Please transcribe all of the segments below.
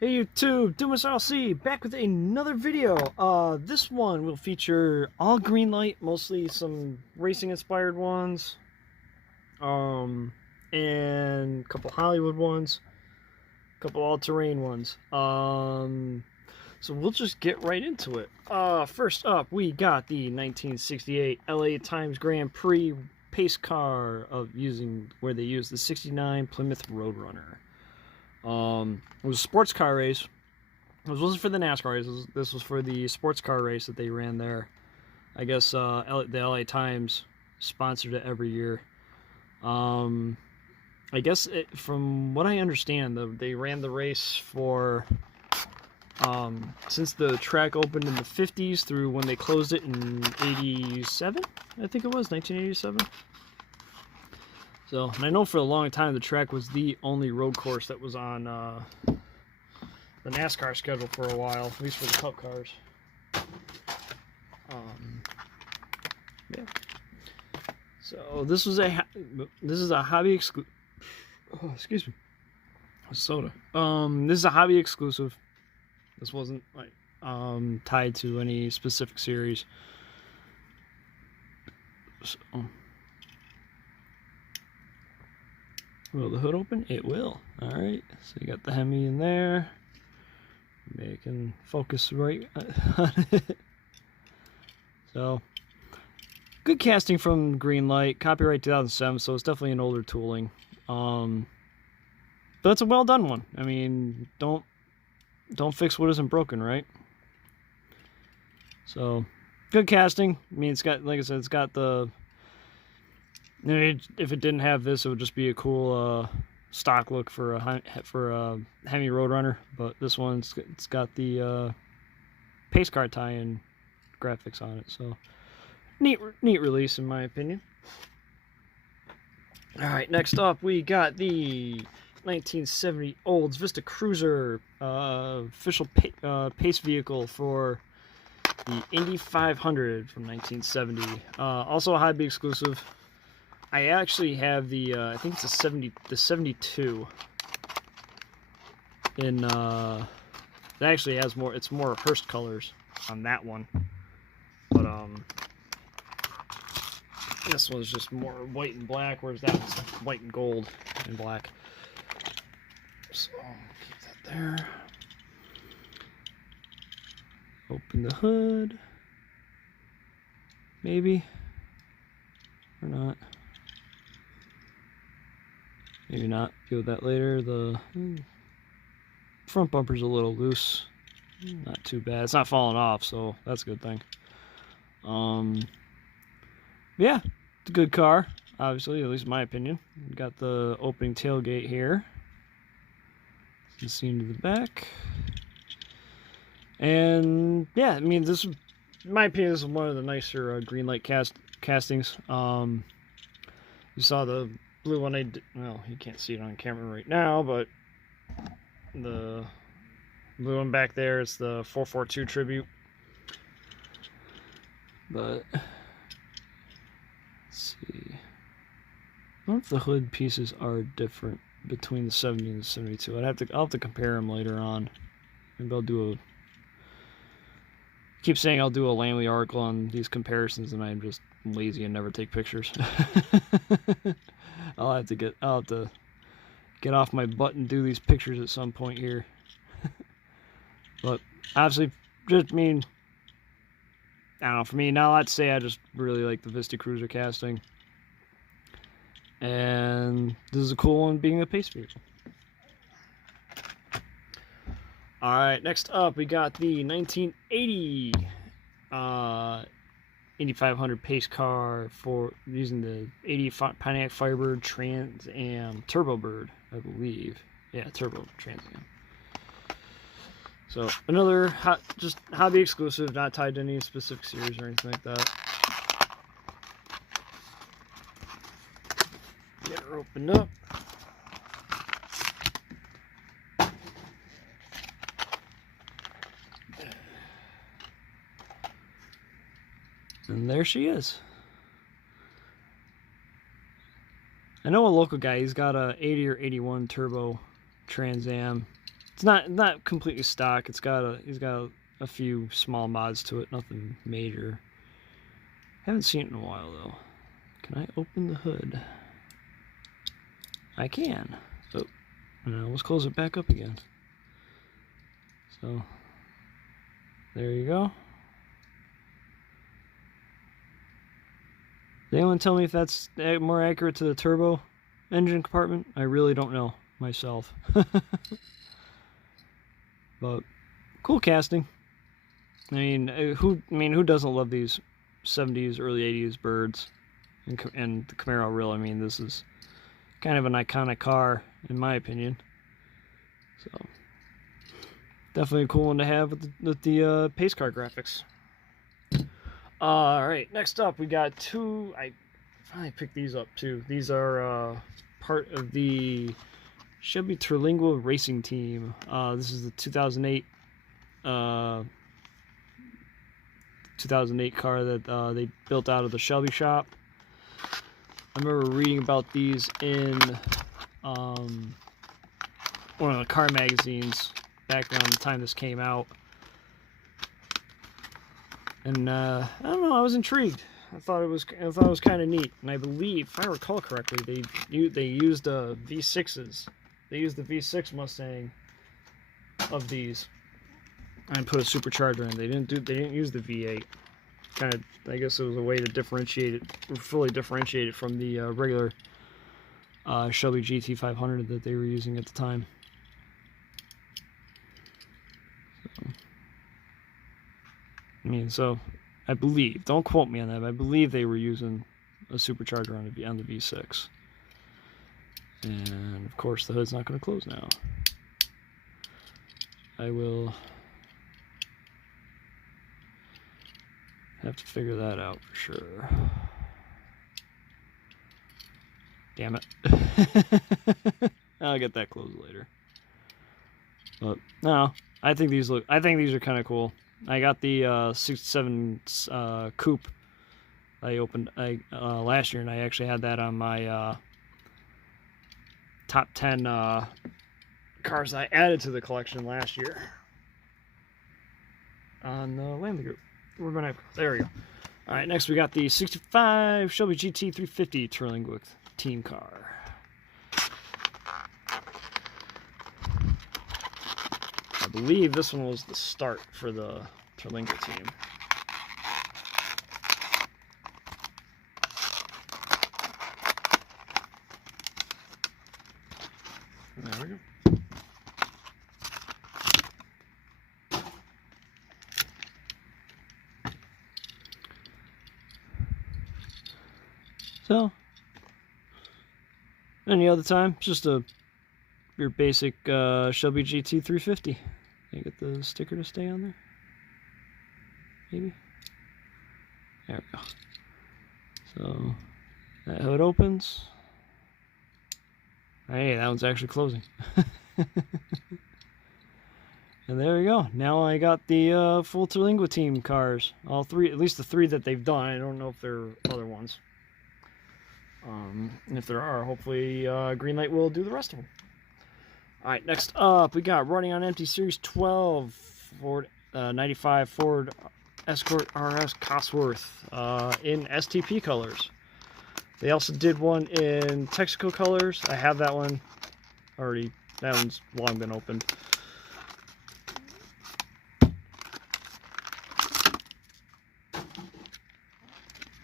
Hey YouTube, Dumas RC back with another video. This one will feature all Greenlight, mostly some racing inspired ones, and a couple Hollywood ones, a couple all-terrain ones. So we'll just get right into it. First up, we got the 1968 LA Times Grand Prix pace car where they used the '69 Plymouth Roadrunner. It was a sports car race. This wasn't for the NASCAR race. This was for the sports car race that they ran there. I guess the LA Times sponsored it every year. I guess from what I understand, they ran the race for since the track opened in the 50s through when they closed it in 87. I think it was 1987. So, and I know for a long time the track was the only road course that was on the NASCAR schedule for a while, at least for the Cup cars. Yeah. So this is a hobby exclusive. Oh, excuse me. Soda. This is a hobby exclusive. This wasn't like tied to any specific series. So. Will the hood open? It will. Alright, so you got the Hemi in there. Maybe I can focus right on it. So, good casting from Greenlight. Copyright 2007, so it's definitely an older tooling. But it's a well done one. I mean, don't fix what isn't broken, right? So, good casting. I mean, it's got, like I said, it's got the... If it didn't have this, it would just be a cool stock look for a Hemi Roadrunner. But this one, it's got the pace car tie-in graphics on it. So neat release in my opinion. All right, next up we got the 1970 Olds Vista Cruiser official pace vehicle for the Indy 500 from 1970. Also a hobby exclusive. I actually have the I think it's the 72 in it actually has more, it's more Hearst colors on that one, but this one's just more white and black, whereas that was white and gold and black. So keep that there. Open the hood, maybe or not. Maybe not. Deal with that later. The front bumper's a little loose. Not too bad. It's not falling off, so that's a good thing. Yeah, it's a good car, obviously, at least in my opinion. We've got the opening tailgate here. You can see into the back. And yeah, I mean, this, in my opinion, this is one of the nicer Greenlight castings. You saw the blue one I did, well, you can't see it on camera right now, but the blue one back there is the 442 tribute. But let's see. I wonder if the hood pieces are different between the 70 and the 72. I'll have to compare them later on. Maybe I'll do I keep saying I'll do a Langley article on these comparisons, and I'm just lazy and never take pictures. I'll have to get off my butt and do these pictures at some point here. But obviously, just mean, I don't know, for me, not a lot to say. I just really like the Vista Cruiser casting. And this is a cool one being a pace vehicle. Alright, next up we got the 1980 Indy 500 pace car for using the 80 Pontiac Firebird Trans Am Turbo Bird, I believe. Yeah, Turbo Trans Am. So another just hobby exclusive, not tied to any specific series or anything like that. Get her opened up. And there she is. I know a local guy, he's got a 80 or 81 turbo Trans Am It's not completely stock. He's got a few small mods to it, nothing major. Haven't seen it in a while though. Can I open the hood? I can. Oh, and let's close it back up again. So there you go. Does anyone tell me if that's more accurate to the turbo engine compartment? I really don't know myself. But cool casting. I mean, who doesn't love these 70s, early 80s birds and the Camaro Rill? I mean, this is kind of an iconic car in my opinion. So definitely a cool one to have with the pace car graphics. Alright, next up we got two. I finally picked these up too. These are part of the Chevy Terlingua racing team. This is the 2008 car that they built out of the Shelby shop. I remember reading about these in one of the car magazines back around the time this came out. And I don't know, I was intrigued. I thought it was kind of neat. And I believe, if I recall correctly, they used V6s. They used the V6 Mustang of these and put a supercharger in. They didn't use the V8. Kind of, I guess it was a way to differentiate it, fully differentiate it from the regular Shelby GT500 that they were using at the time. So I believe, don't quote me on that, but I believe they were using a supercharger on the V6. And of course the hood's not going to close now. I will have to figure that out for sure. Damn it. I'll get that closed later. But no, I think these are kind of cool. I got the 67 coupe I opened last year, and I actually had that on my top 10 cars I added to the collection last year on the Lamley Group. There we go. All right, next we got the 65 Shelby GT 350 Terlingua team car. I believe this one was the start for the Terlingua team. There we go. So, any other time, just your basic Shelby GT 350. Can I get the sticker to stay on there? Maybe? There we go. So, that hood opens. Hey, that one's actually closing. And there we go. Now I got the full Terlingua team cars. All three, at least the three that they've done. I don't know if there are other ones. And if there are, hopefully Greenlight will do the rest of them. Alright, next up we got running on empty Series 12 Ford 95 Ford Escort RS Cosworth in STP colors. They also did one in Texaco colors. I have that one already. That one's long been opened.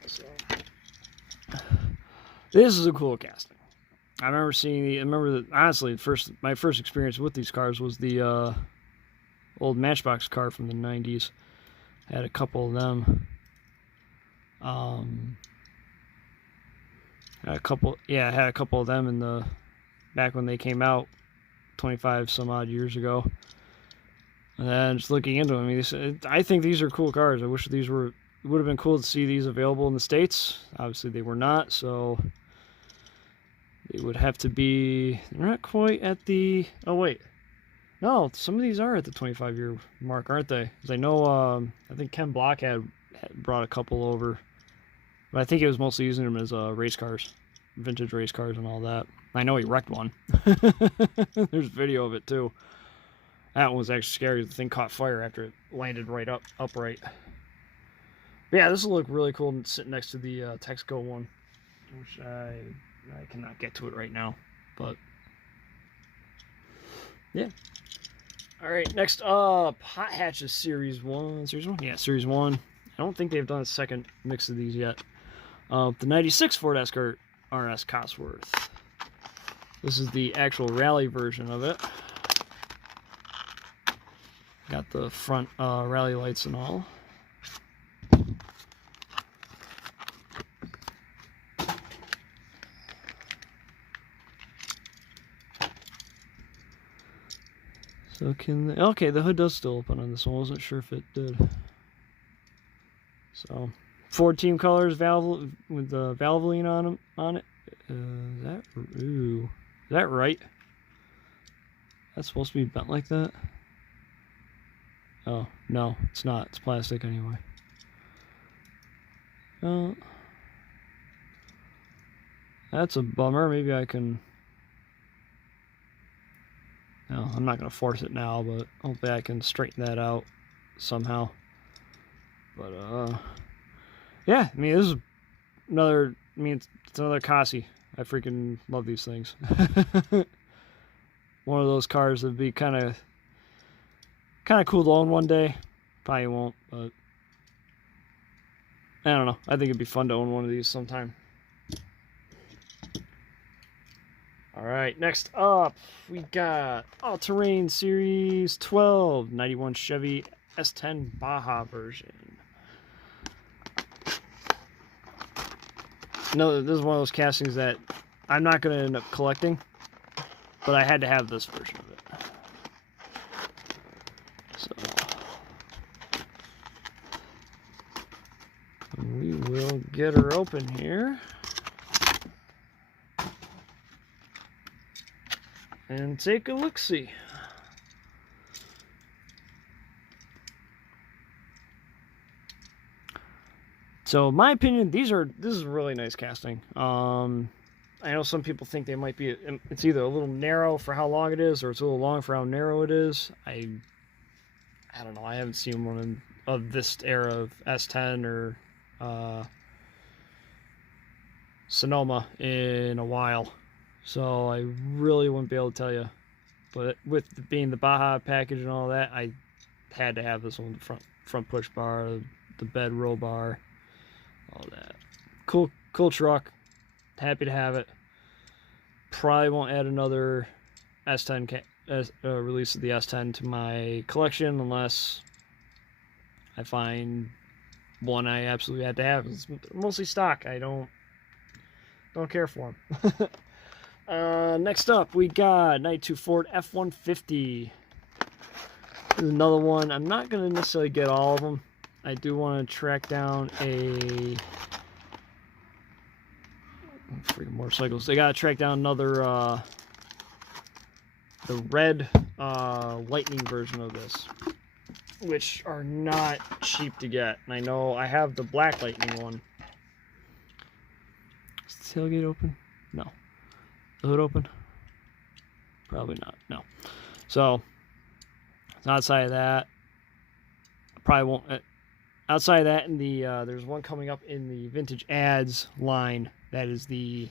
So, this is a cool casting. I remember seeing honestly, my first experience with these cars was the old Matchbox car from the 90s. Had a couple of them. I had a couple of them in the back when they came out 25 some odd years ago. And then just looking into them, I think these are cool cars. I wish these would have been cool to see these available in the States. Obviously they were not, so they would have to be, they're not quite at the, oh wait, no, some of these are at the 25-year mark, aren't they? Because I know, I think Ken Block had brought a couple over, but I think he was mostly using them as race cars, vintage race cars and all that. I know he wrecked one. There's video of it too. That one was actually scary. The thing caught fire after it landed right upright. But yeah, this will look really cool sitting next to the Texaco one, which I cannot get to it right now, but yeah. All right, next up, Hot Hatches Series 1. Series 1? Yeah, Series 1. I don't think they've done a second mix of these yet. The 96 Ford Escort RS Cosworth. This is the actual rally version of it. Got the front rally lights and all. So okay, the hood does still open on this one. I wasn't sure if it did. So, Ford team colors, valve with the Valvoline on it. Is that right? That's supposed to be bent like that? Oh, no, it's not. It's plastic anyway. That's a bummer. Maybe I can... No, I'm not going to force it now, but hopefully I can straighten that out somehow. But, yeah, I mean, this is another... I mean, it's another Cossie. I freaking love these things. One of those cars that'd be kind of cool to own one day. Probably won't, but I don't know. I think it'd be fun to own one of these sometime. Alright, next up, we got All-Terrain Series 12, 91 Chevy S10 Baja version. No, this is one of those castings that I'm not going to end up collecting, but I had to have this version of it. So, we will get her open here. And take a look-see. So, in my opinion, this is a really nice casting. I know some people think they might be. It's either a little narrow for how long it is, or it's a little long for how narrow it is. I don't know. I haven't seen one of this era of S10 or Sonoma in a while. So I really wouldn't be able to tell you, but with being the Baja package and all that, I had to have this one. The front push bar, the bed roll bar, all that. Cool truck. Happy to have it. Probably won't add another S10 release of the S10 to my collection unless I find one I absolutely had to have. It's mostly stock. I don't care for them. Next up, we got 92 Ford F-150. This is another one. I'm not going to necessarily get all of them. I do want to track down freaking motorcycles. They got to track down another, the red Lightning version of this, which are not cheap to get. And I know I have the black Lightning one. Is the tailgate open? No. The hood open? Probably not. No. So outside of that, I probably won't. Outside of that, in the there's one coming up in the Vintage Ads line. That is the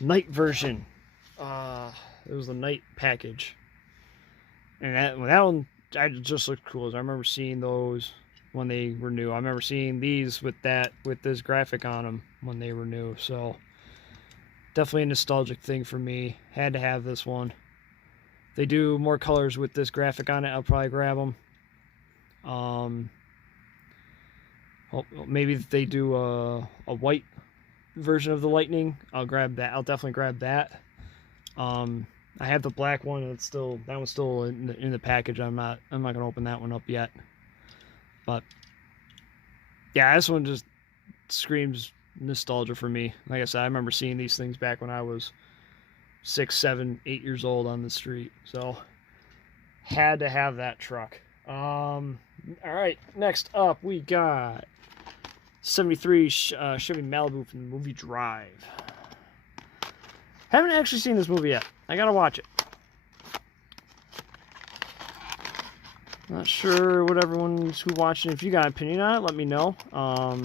night version. It was the night package, and that one just looked cool. I remember seeing those when they were new. I remember seeing these with this graphic on them when they were new. So definitely a nostalgic thing for me. Had to have this one. If they do more colors with this graphic on it, I'll probably grab them. Maybe if they do a white version of the Lightning, I'll grab that. I'll definitely grab that. I have the black one, and that one's still in the package. I'm not gonna open that one up yet. But yeah, this one just screams nostalgia for me. Like I said, I remember seeing these things back when I was 6, 7, 8 years old on the street. So had to have that truck. All right, next up we got 73 Chevy Malibu from the movie Drive. Haven't actually seen this movie yet. I gotta watch it. Not sure what everyone's who watching. If you got an opinion on it, let me know. I'll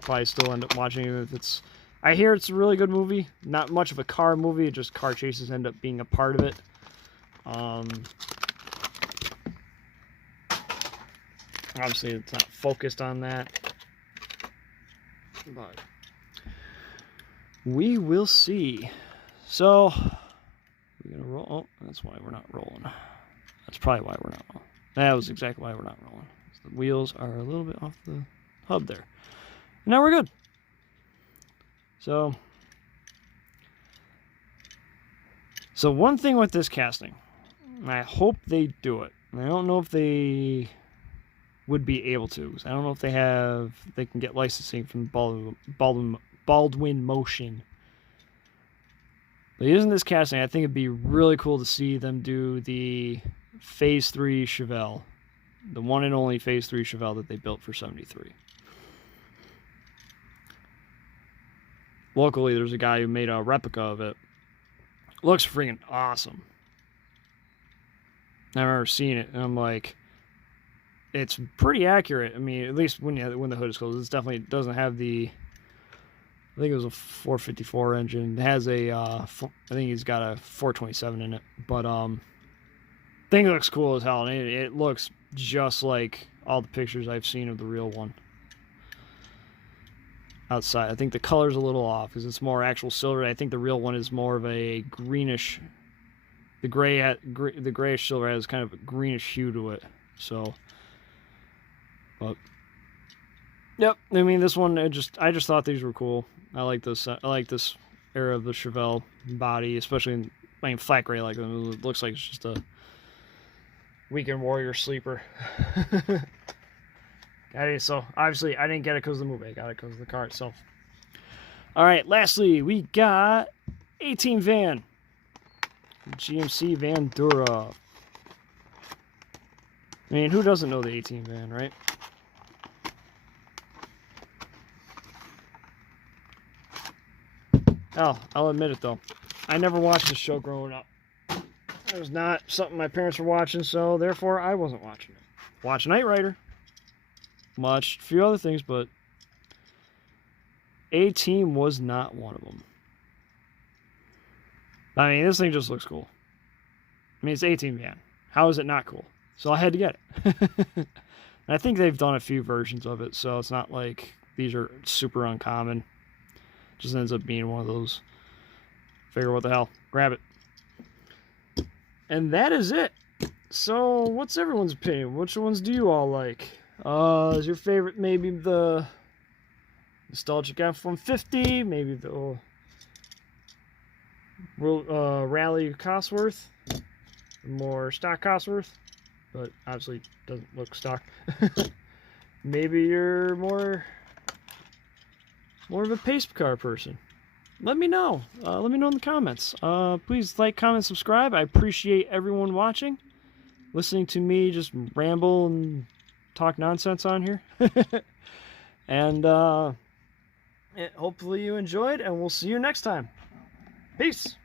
probably still end up watching it if it's... I hear it's a really good movie. Not much of a car movie, just car chases end up being a part of it. Obviously, it's not focused on that. But we will see. So, we're going to roll. Oh, that's why we're not rolling. That's probably why we're not rolling. That was exactly why we're not rolling. The wheels are a little bit off the hub there. Now we're good. So one thing with this casting, and I hope they do it. I don't know if they would be able to. I don't know if they can get licensing from Baldwin Motion. But using this casting, I think it'd be really cool to see them do the Phase 3 Chevelle. The one and only Phase 3 Chevelle that they built for 73. Locally, there's a guy who made a replica of it. Looks freaking awesome. I remember seeing it, and I'm like, it's pretty accurate. I mean, at least when the hood is closed, it definitely doesn't have the... I think it was a 454 engine. It has a, I think he's got a 427 in it. But, thing looks cool as hell, and it looks just like all the pictures I've seen of the real one. Outside, I think the color's a little off because it's more actual silver. I think the real one is more of a greenish. The grayish silver has kind of a greenish hue to it. So, but yep. I mean, this one, I just thought these were cool. I like this. I like this era of the Chevelle body, especially in flat gray like them. It looks like it's just a weekend warrior sleeper. So obviously I didn't get it because of the movie. I got it because of the car itself. All right, lastly we got A-Team van, GMC Vandura. I mean, who doesn't know the A-Team van, right? Oh, I'll admit it though, I never watched this show growing up. It was not something my parents were watching, so therefore I wasn't watching it. Watch Knight Rider. Watched a few other things, but A-Team was not one of them. I mean, this thing just looks cool. I mean, it's A-Team van. How is it not cool? So I had to get it. I think they've done a few versions of it, so it's not like these are super uncommon. Just ends up being one of those. Figure what the hell. Grab it. And that is it. So, what's everyone's opinion? Which ones do you all like? Is your favorite maybe the nostalgic F-150? Maybe the Rally Cosworth? More stock Cosworth? But obviously doesn't look stock. Maybe you're more of a pace car person. Let me know. Let me know in the comments. Please like, comment, subscribe. I appreciate everyone watching. Listening to me just ramble and talk nonsense on here. And hopefully you enjoyed, and we'll see you next time. Peace.